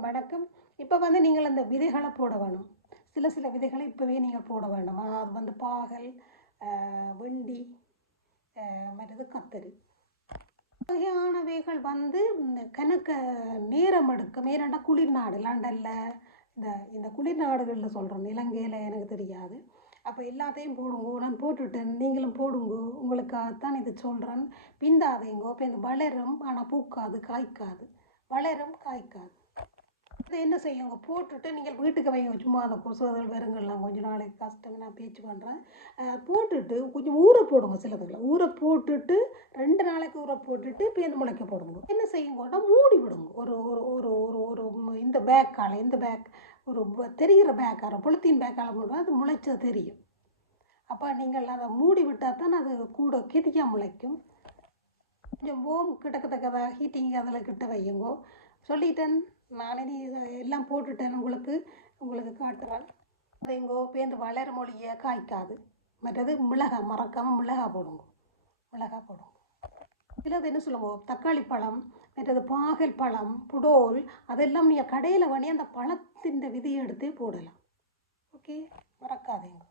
எல்லோருக்கும் வணக்கம். இப்போ நீங்கள் அந்த விதைகளை போட வேணும். சில விதைகளை இப்போவே நீங்கள் போட வேண்டாம். அது பாகல், வெண்டி, மற்றது கத்தரி வகையானவைகள் இந்த கணக்க நேரம் எடுக்கும். ஏன்னா குளிர் நாடு லண்டனில் இந்த குளிர் நாடுகளில் சொல்கிறோம், இலங்கையில் எனக்கு தெரியாது. அப்போ எல்லாத்தையும் போடுங்கோ, நான் போட்டுட்டேன், நீங்களும் போடுங்கோ, உங்களுக்காகத்தான் இது சொல்கிறேன். பிந்தாதைங்கோ. இப்போ இந்த வளரும், ஆனால் பூக்காது, காய்க்காது. வளரும், காய்க்காது. இதை என்ன செய்யுங்க, போட்டுட்டு நீங்கள் வீட்டுக்கு வைங்க. சும்மா அந்த கொசுவதல் வெறுங்கள்லாம் கொஞ்சம் நாளைக்கு கஷ்டம், நான் பேச்சு பண்ணுறேன். போட்டுட்டு கொஞ்சம் ஊற போடுங்க. சிலதுகளை ஊற போட்டுட்டு 2 நாளைக்கு ஊற போட்டுட்டு பேருந்து முளைக்க போடுங்க. என்ன செய்யுங்கன்னா மூடி விடுங்க. ஒரு ஒரு ஒரு ஒரு இந்த பேக்கால், இந்த பேக் ஒரு தெரிகிற பேக்கார பொலித்தீன் பேக்கால் போடுவோம், அது முளைச்சது தெரியும். அப்போ நீங்கள் அதை மூடி விட்டால் தான் அது கூட கிதிக்காக முளைக்கும். கொஞ்சம் ஓம் கிட்டத்தக்கதாக ஹீட்டிங் அதில் கிட்ட வையுங்கோ. சொல்லிட்டேன் நானே, நீ எல்லாம் போட்டுட்டேன். உங்களுக்கு காட்டுறேன். அதைங்கோ பேருந்து வளர மொழியை காய்க்காது. மற்றது மிளகாய், மறக்காமல் மிளகாய் போடுங்க. மிளகாய் போடுங்க. சிலது என்ன சொல்லுங்க, தக்காளி பழம், மற்றது பாகல் பழம், புடோல், அதெல்லாம் நீங்கள் கடையில் வாங்கி அந்த பழத்தின் விதியை எடுத்தே போடலாம். ஓகே, மறக்காதீங்க.